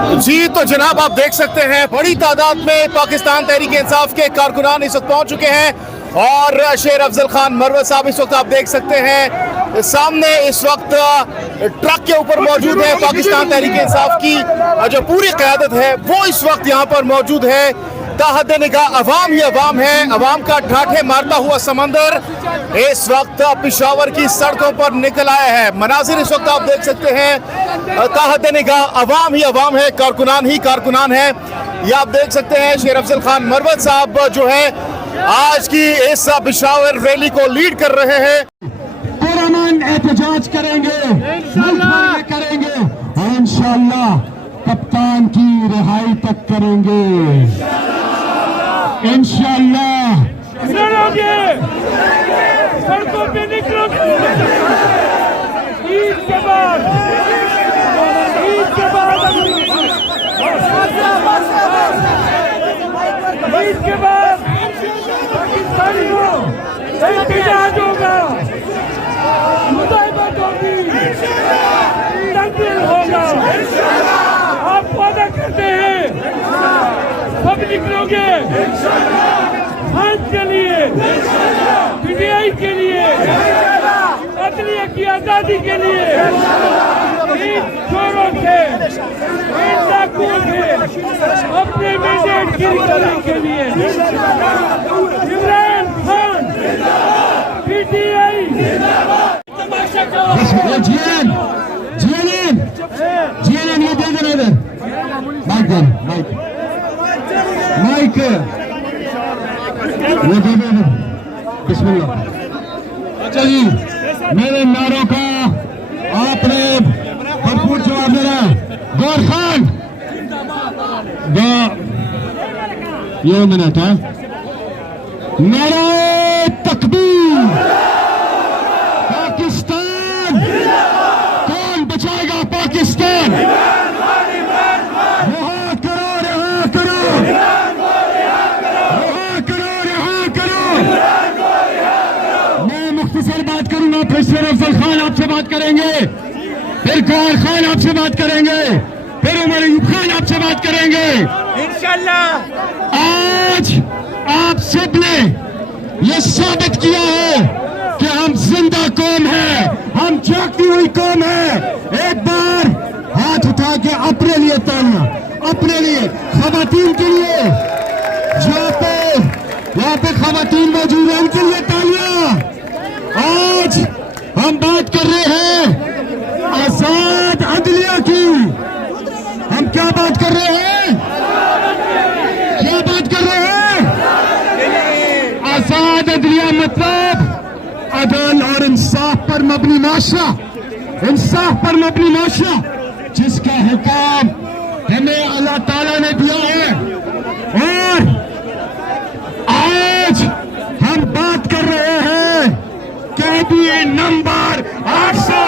जी तो जनाब आप देख सकते हैं बड़ी तादाद में पाकिस्तान तहरीक इंसाफ के कारकुनान इस वक्त पहुंच चुके हैं और शेर अफजल खान मरवत साहब इस वक्त आप देख सकते हैं सामने इस वक्त ट्रक के ऊपर मौजूद है। पाकिस्तान तहरीक इंसाफ की जो पूरी क़यादत है वो इस वक्त यहाँ पर मौजूद है। ताहद निगाह अवाम ही अवाम है, अवाम का ठाठे मारता हुआ समंदर इस वक्त पिशावर की सड़कों पर निकल आया है। मनाजिर इस वक्त आप देख सकते हैं, ताहद निगाह अवाम ही अवाम है, कारकुनान ही कारकुनान है। ये आप देख सकते हैं शेर अफजल खान मरवत साहब जो है आज की इस पिशावर रैली को लीड कर रहे हैं। पुरअमन एहतजाज करेंगे, करेंगे और इंशाअल्लाह कप्तान की रिहाई तक करेंगे इंशाअल्लाह। सड़कों पे निकलोगे ईद के बाद, ईद के बाद, ईद के बाद पाकिस्तानियों एहतजाज होगा, मुदाहिबत होगी, तकबीर होगा। आप वादा करते हैं सब निकलोगे आज के लिए, पीटीआई के लिए, अदलिया की आजादी के लिए, इन चोरों से, इन डाकुओं से अपने मैंडेट की रिकवरी के लिए इमरान खान पीटीआई जीएन ये दे देना इधर माइक माइक वो दे दे बिस्मिल्लाह। अच्छा जी, मेरे नारों का आपने भरपूर जवाब देना है। गौर खान ये मिनट है। नारे तकबीर, पाकिस्तान, कौन बचाएगा पाकिस्तान? रहा करो, रहा करो, रहा करो, रहा करो। मैं मुख्तसर बात करूंगा, फिर शेर अफजल खान आपसे बात करेंगे, फिर गौर खान आपसे बात करेंगे, फिर उमर अयूब खान आपसे बात करेंगे इंशाअल्लाह। आज आप सबने ये साबित किया है कि हम जिंदा कौम है, हम जागती हुई कौम है। एक बार हाथ उठा के अपने लिए तालियां, अपने लिए, खवातीन के लिए, यहाँ पे खवातीन मौजूद है उनके लिए तालियां। आज हम बात कर रहे हैं आजाद अदलिया की। हम क्या बात कर रहे हैं? क्या बात कर रहे हैं? आजाद अदलिया मतलब अदल और इंसाफ पर मबनी माशरा, इंसाफ पर मबनी माशरा जिसका हुक्म हमें अल्लाह ताला ने दिया है। और आज हम बात कर रहे हैं कैदी नंबर 800।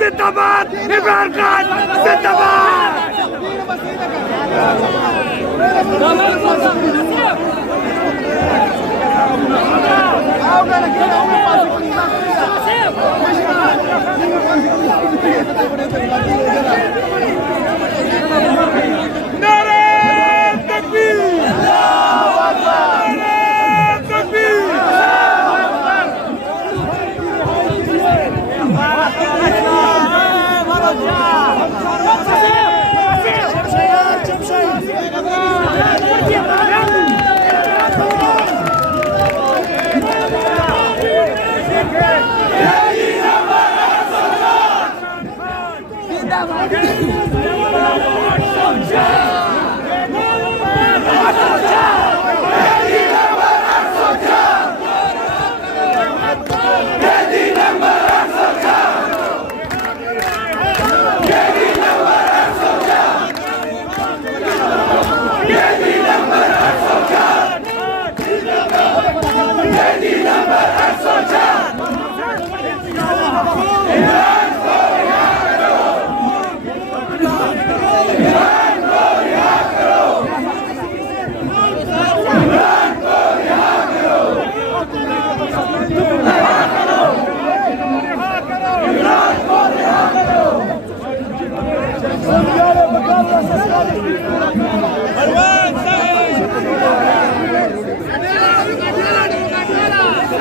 जिंदाबाद इमरान खान, जिंदाबाद। नारे तकबीर,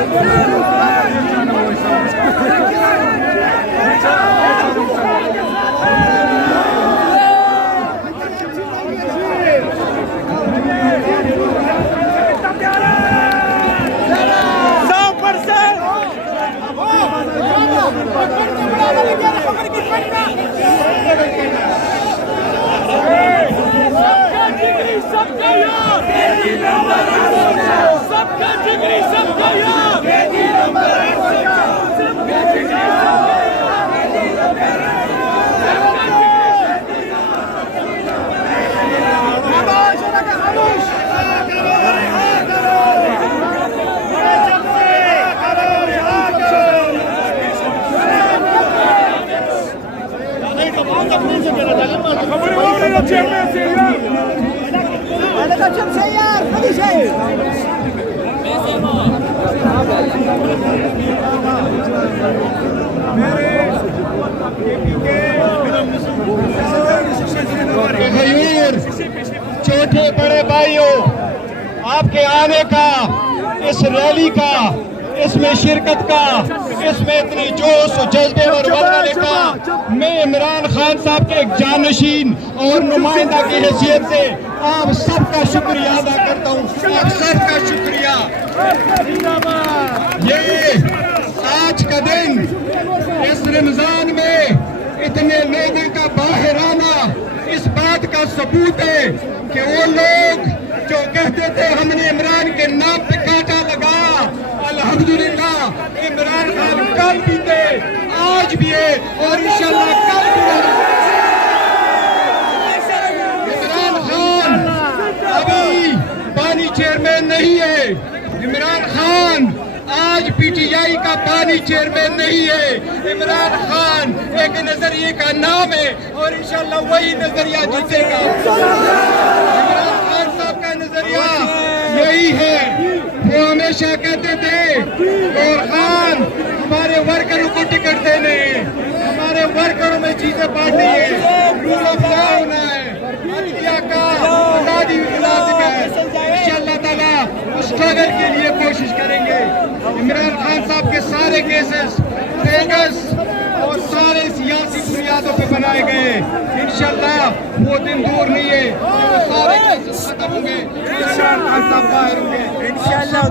सबका यार, सबका जिगरी, सबका यार, सबका जिगरी, छोटे बड़े भाइयों, आपके आने का, इस रैली का, इसमें शिरकत का, इसमें इतनी जोश और जज्बे और वतन का मैं इमरान खान साहब के एक जानशीन और नुमाइंदा की हैसियत से आप सबका शुक्रिया अदा करता हूँ। आप सबका शुक्रिया। ये आज का दिन, इस रमजान में इतने लोगों का बाहर आना इस बात का सबूत है कि वो लोग जो कहते थे हमने इमरान के नाम पे कांटा लगा, अल्हम्दुलिल्लाह इमरान खान कल भी थे, आज भी है और इंशाल्लाह कल भी है। इमरान खान अभी पानी चेयरमैन नहीं है। इमरान खान आज पीटीआई का पानी चेयरमैन नहीं है। इमरान खान एक नजरिए का नाम है और इंशाल्लाह वही नजरिया जीतेगा। इमरान खान साहब का नजरिया यही है। वो हमेशा कहते थे और खान हमारे वर्करों को टिकट देने हैं, हमारे वर्करों में चीजें बांटनी है, रूल ऑफ लॉ होना है, का आजादी लाजिम है। इंशाअल्लाह ताला उस स्ट्रगल के लिए कोशिश करेंगे। इमरान खान साहब के सारे केसेस बेगस और सारे सियासी बुनियादों पे बनाए गए। इंशाअल्लाह वो दिन दूर नहीं है, वो सारे केसेस खत्म होंगे, इमरान खान साहब बाहर होंगे इंशाअल्लाह।